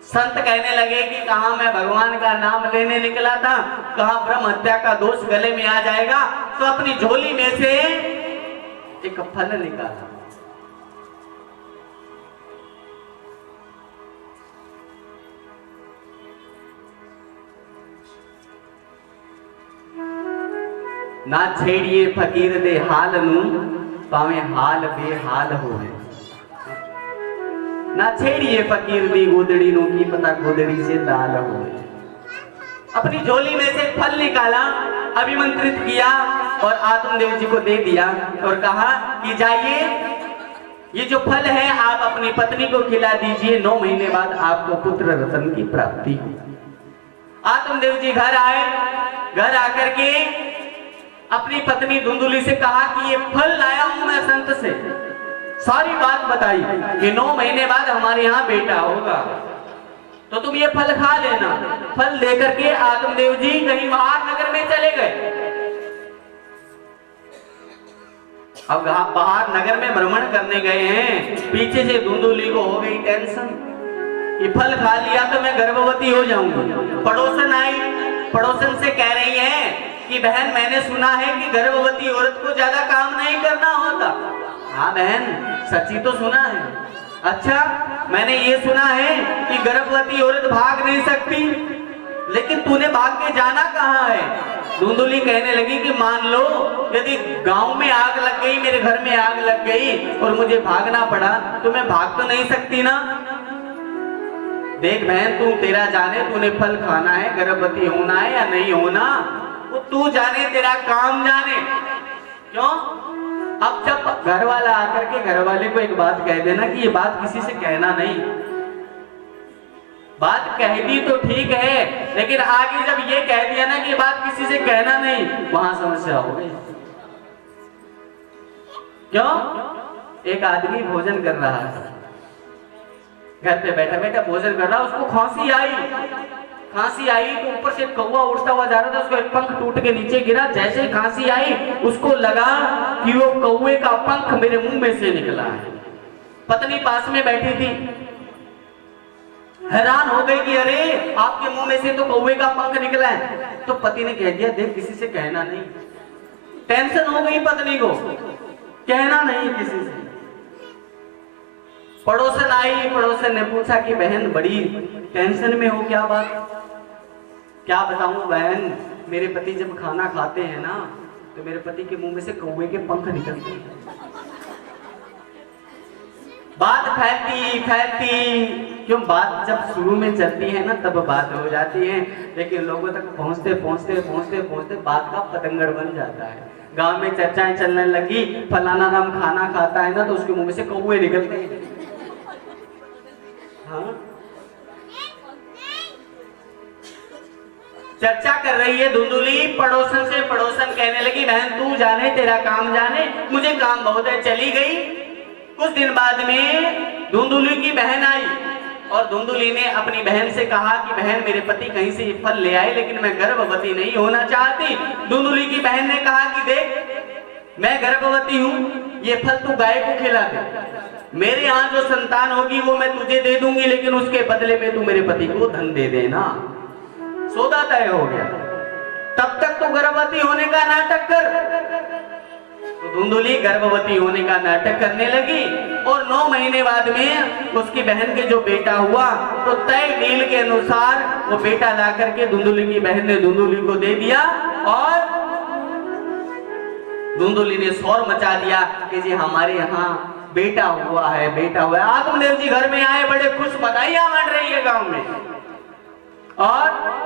संत कहने लगे कि कहां मैं भगवान का नाम लेने निकला था, कहां ब्रह्म हत्या का दोष गले में आ जाएगा। तो अपनी झोली में से एक फल निकाला। ना छेड़िए फकीर दे हाल नू पावे हाल बेहाल होवे। ना छेड़िए फकीर दी गोदड़ी नू की पता गोदड़ी से लाल होवे। अपनी झोली में से फल निकाला, अभिमंत्रित किया और आत्मदेव जी को दे दिया और कहा कि जाइए ये जो फल है आप अपनी पत्नी को खिला दीजिए, 9 महीने बाद आपको पुत्र रतन की प्राप्ति हो। आत्मदेव जी घर आए, घर आकर के अपनी पत्नी धुंधुली से कहा कि ये फल लाया हूं मैं संत से, सारी बात बताई कि 9 महीने बाद हमारे यहाँ बेटा होगा तो तुम ये फल खा लेना। फल लेकर के आत्मदेव जी कहीं बाहर नगर में चले गए। अब बाहर नगर में भ्रमण करने गए हैं, पीछे से धुंधुली को हो गई टेंशन, ये फल खा लिया तो मैं गर्भवती हो जाऊंगी। पड़ोसन आई, पड़ोसन से कह रही है कि बहन मैंने सुना है कि गर्भवती औरत को ज्यादा काम नहीं करना होता। हाँ बहन, सच्ची तो सुना है। अच्छा, मैंने ये सुना है कि गर्भवती औरत भाग नहीं सकती, लेकिन तूने भाग के जाना कहाँ है? धुंधुली कहने लगी कि मान लो यदि गांव में आग लग गई, मेरे घर में आग लग गई और मुझे भागना पड़ा, तो मैं भाग तो नहीं सकती ना। देख बहन, तू तेरा जाने, तूने फल खाना है, गर्भवती होना है या नहीं होना, वो तू जाने, तेरा काम जाने। क्यों? अब जब घर वाला आकर के घर वाले को एक बात कह देना कि ये बात किसी से कहना नहीं, बात कह दी तो ठीक है, लेकिन आगे जब ये कह दिया ना कि बात किसी से कहना नहीं, वहां समस्या हो गई। क्यों? एक आदमी भोजन कर रहा है, घर पे बैठा बैठा भोजन कर रहा, उसको खांसी आई तो ऊपर से कौवा उड़ता हुआ जा रहा था, उसको एक पंख टूट के नीचे गिरा। जैसे ही खांसी आई, उसको लगा कि वो कौवे का पंख मेरे मुंह में से निकला है। पत्नी पास में बैठी थी, हैरान हो गई कि अरे आपके मुंह में से तो कौवे का पंख निकला है। तो पति ने कह दिया, देख किसी से कहना नहीं। टेंशन हो गई पत्नी को, कहना नहीं किसी से। पड़ोसन आई, पड़ोसन ने पूछा कि बहन बड़ी टेंशन में हो, क्या बात? क्या बताऊं बहन, मेरे पति जब खाना खाते हैं ना, तो मेरे पति के मुंह में से कौवे के पंख निकलते हैं। बात फैलती, क्यों? बात जब शुरू में चलती है ना, तब बात हो जाती है, लेकिन लोगों तक पहुंचते बात का पतंगड़ बन जाता है। गांव में चर्चाएं चलने लगी, फलाना नाम खाना खाता है ना, तो उसके मुंह में से कौवे निकलते हैं। हाँ? चर्चा कर रही है धुंधुली, पड़ोसन से पड़ोसन कहने लगी, बहन तू जाने, तेरा काम जाने, मुझे काम बहुत है। चली गई। कुछ दिन बाद में धुंधुली की बहन आई और धुंधुली ने अपनी बहन से कहा कि बहन मेरे पति कहीं से ये फल ले आए, लेकिन मैं गर्भवती नहीं होना चाहती। धुंधुली की बहन ने कहा कि देख मैं गर्भवती हूँ, ये फल तू गाय को खिला दे, मेरे यहाँ जो संतान होगी वो मैं तुझे दे दूंगी, लेकिन उसके बदले में तू मेरे पति को धन दे देना। सौदा तय हो गया। तब तक तो गर्भवती होने का नाटक कर। तो धुंधुली गर्भवती होने का नाटक करने लगी और 9 महीने बाद में उसकी बहन के जो बेटा हुआ, तो तय डील के अनुसार वो बेटा ला करके धुंधुली की बहन ने धुंधुली को दे दिया और धुंधुली ने शोर मचा दिया कि जी हमारे यहाँ बेटा हुआ है, बेटा हुआ है। आत्मदेव जी घर में आए, बड़े खुश, बधाइयां बन रही है गांव में। और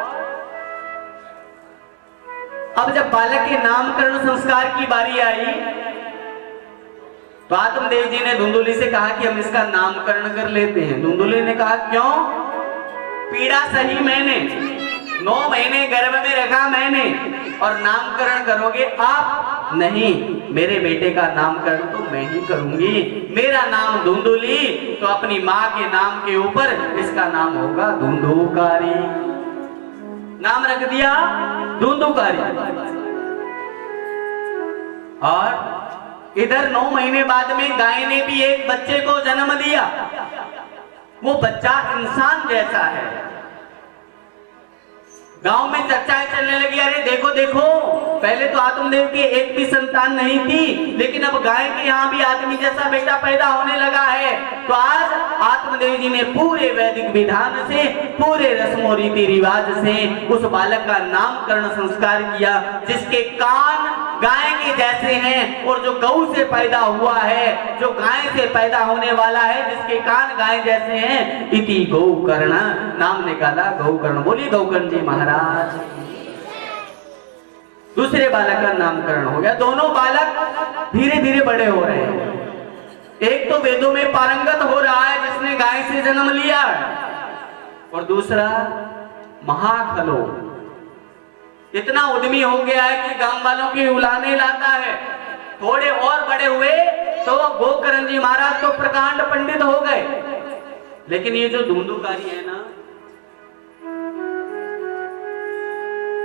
अब जब बालक के नामकरण संस्कार की बारी आई, तो आत्मदेव जी ने धुंधुली से कहा कि हम इसका नामकरण कर लेते हैं। धुंधुली ने कहा क्यों? पीड़ा सही मैंने, 9 महीने गर्भ में रखा मैंने, और नामकरण करोगे आप? नहीं, मेरे बेटे का नामकरण तो मैं ही करूंगी। मेरा नाम धुंधुली, तो अपनी माँ के नाम के ऊपर इसका नाम होगा धुंधुकारी। नाम रख दिया धुंधुकारी। और इधर 9 महीने बाद में गाय ने भी एक बच्चे को जन्म दिया। वो बच्चा इंसान जैसा है। गांव में चर्चाएं चलने लगी, अरे देखो देखो, पहले तो आत्मदेव की एक भी संतान नहीं थी, लेकिन अब गाय के यहाँ भी आदमी जैसा बेटा पैदा होने लगा है। तो आज आत्मदेव जी ने पूरे वैदिक विधान से, पूरे रस्मों रीति रिवाज से उस बालक का नामकरण संस्कार किया, जिसके कान गाय के जैसे हैं, और जो गौ से पैदा हुआ है, जो गाय से पैदा होने वाला है, जिसके कान गाय जैसे हैं, इति गौकर्ण, नाम निकाला गौकर्ण। बोली गौकर्ण जी महाराज। दूसरे बालक का नामकरण हो गया। दोनों बालक धीरे धीरे बड़े हो रहे हैं। एक तो वेदों में पारंगत हो रहा है, जिसने गाय से जन्म लिया, और दूसरा महाखलो, इतना उद्यमी हो गया है कि गांव वालों की उलाने लाता है। थोड़े और बड़े हुए तो गोकर्ण जी महाराज तो प्रकांड पंडित हो गए। लेकिन ये जो धुंधुकारी है ना,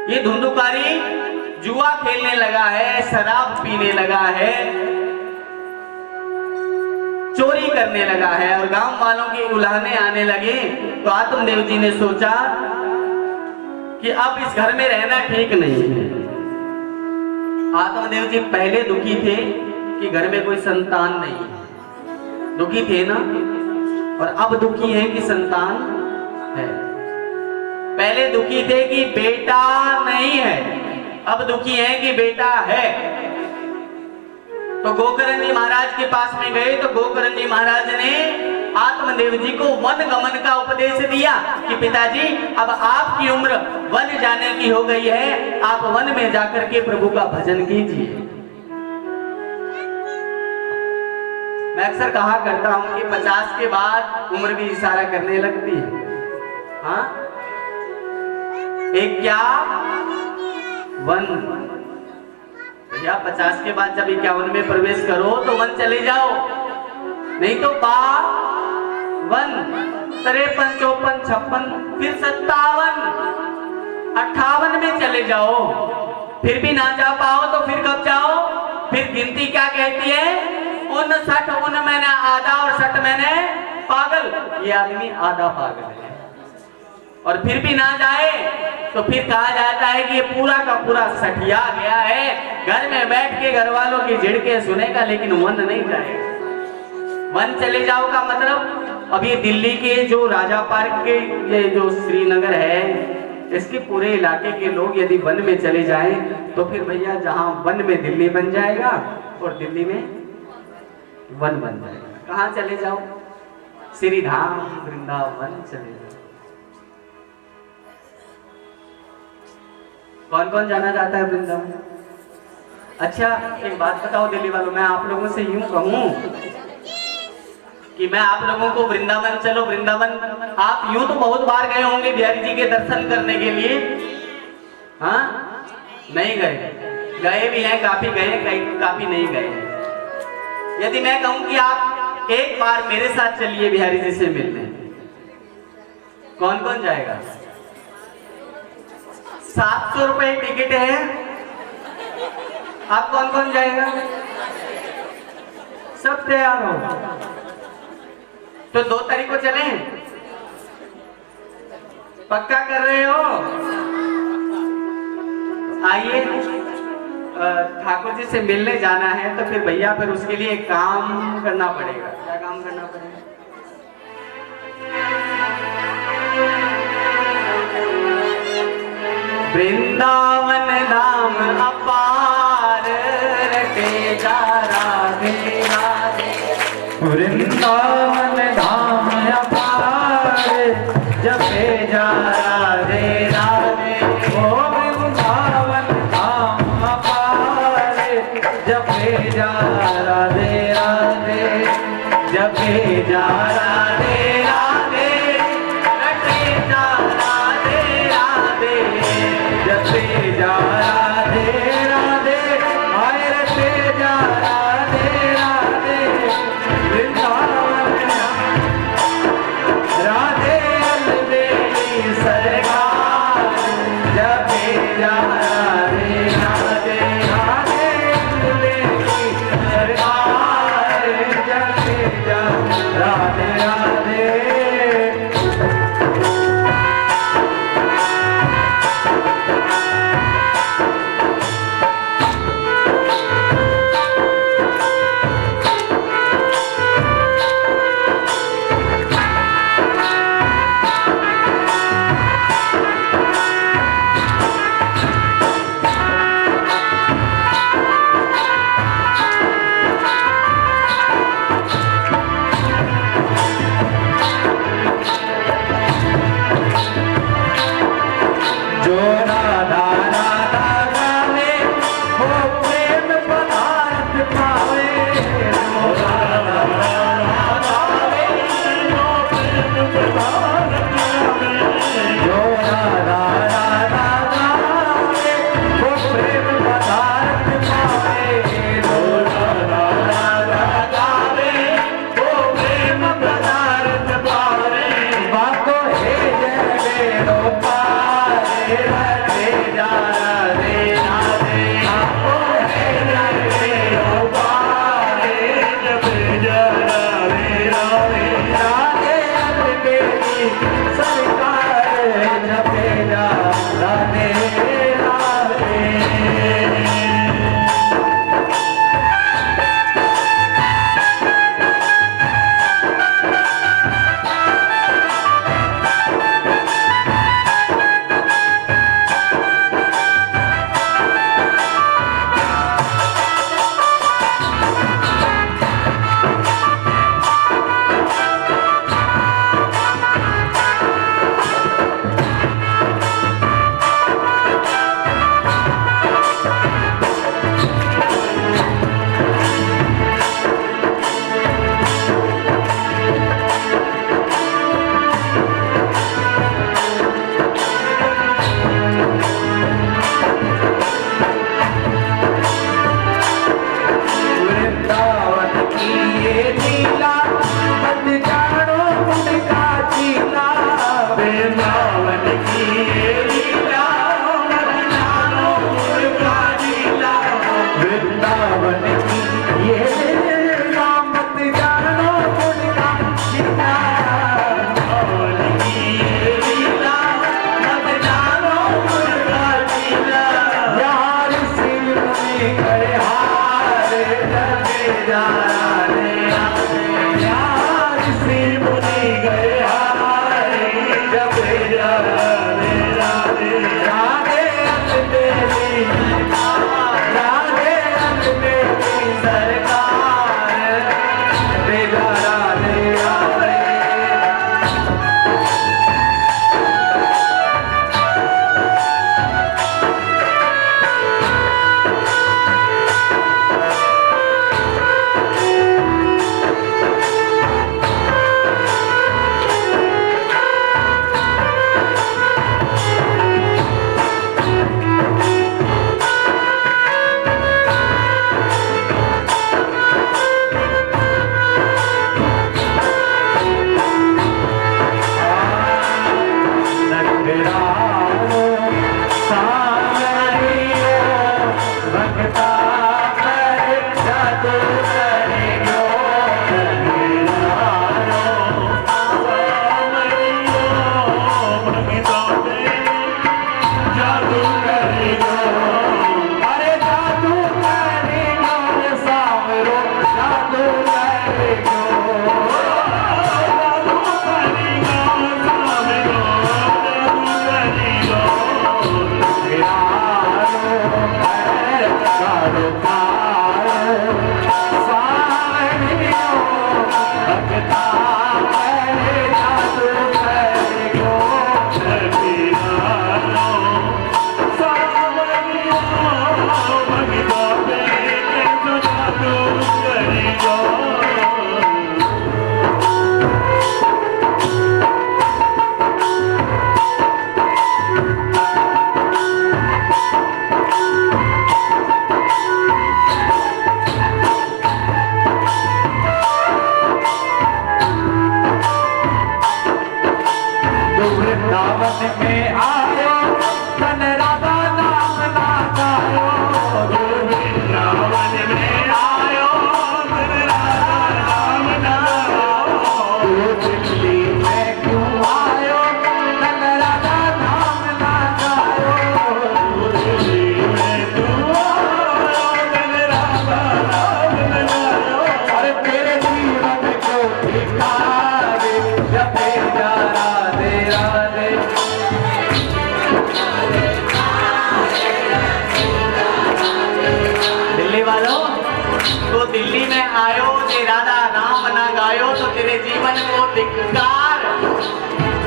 ये धुंधुकारी जुआ खेलने लगा है, शराब पीने लगा है, चोरी करने लगा है, और गांव वालों के उलाहने आने लगे। तो आत्मदेव जी ने सोचा कि अब इस घर में रहना ठीक नहीं है। आत्मदेव जी पहले दुखी थे कि घर में कोई संतान नहीं है, दुखी थे ना, और अब दुखी हैं कि संतान है। पहले दुखी थे कि बेटा नहीं है, अब दुखी हैं कि बेटा है। तो गोकर्ण जी महाराज के पास में गए तो गोकर्ण जी महाराज ने आत्मदेव जी को वन गमन का उपदेश दिया कि पिताजी अब आपकी उम्र वन जाने की हो गई है, आप वन में जाकर के प्रभु का भजन कीजिए। मैं अक्सर कहा करता हूं कि 50 के बाद उम्र भी इशारा करने लगती है। हाँ, एक क्या वन, भैया 50 के बाद जब 51 में प्रवेश करो तो वन चले जाओ, नहीं तो 52, 53, 54, 56, फिर 57, 58 में चले जाओ। फिर भी ना जा पाओ तो फिर कब जाओ? फिर गिनती क्या कहती है? 59, 59 मैंने आधा और 60 मैंने पागल। ये आदमी आधा पागल है। और फिर भी ना जाए तो फिर कहा जाता है कि ये पूरा का पूरा सठिया गया है, घर में बैठ के घर वालों की झिड़के सुनेगा लेकिन वन नहीं जाएगा। वन चले जाओ का मतलब, अब ये दिल्ली के जो राजा पार्क के ये जो श्रीनगर है, इसके पूरे इलाके के लोग यदि वन में चले जाएं तो फिर भैया जहां वन में दिल्ली बन जाएगा और दिल्ली में वन बन जाएगा। कहां चले जाओ? श्रीधाम वृंदावन चले जाओ। कौन कौन जाना चाहता है वृंदावन? अच्छा एक बात बताओ दिल्ली वालों, मैं आप लोगों से यूं कहूं कि मैं आप लोगों को वृंदावन चलो, वृंदावन आप यूं तो बहुत बार गए होंगे बिहारी जी के दर्शन करने के लिए, हाँ नहीं गए? गए भी हैं, काफी गए, काफी नहीं गए। यदि मैं कहूं कि आप एक बार मेरे साथ चलिए बिहारी जी से मिलने, कौन कौन जाएगा? 700 रुपए टिकट है, आप कौन कौन जाएगा? सब तैयार हो तो 2 तारीख को चलें? पक्का कर रहे हो? आइए, ठाकुर जी से मिलने जाना है तो फिर भैया फिर उसके लिए काम करना पड़ेगा। क्या काम करना पड़ेगा? वृंदावन धाम अपार रटे जा राधे राधे, वृंदावन धाम अपार जपे जा राधे राधे, ओ वृंदावन धाम अपार जपे जा राधे राधे, जपे जा राधे राधे, रटे जा राधे राधे, जपे जा राधे राधे, आए रटे जा राधे राधे, वृंदावन राधे अलबेली सरकार, जपे जा राधे राधे, राधे अलबेली सरकार।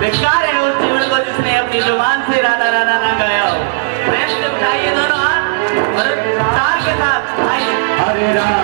धिक्कार है उस जीवन को जिसने अपनी जुबान से राधा राधा ना गाया हो। प्रेम से उठाइए दोनों हाथ और ताल के साथ आइए। हरे राम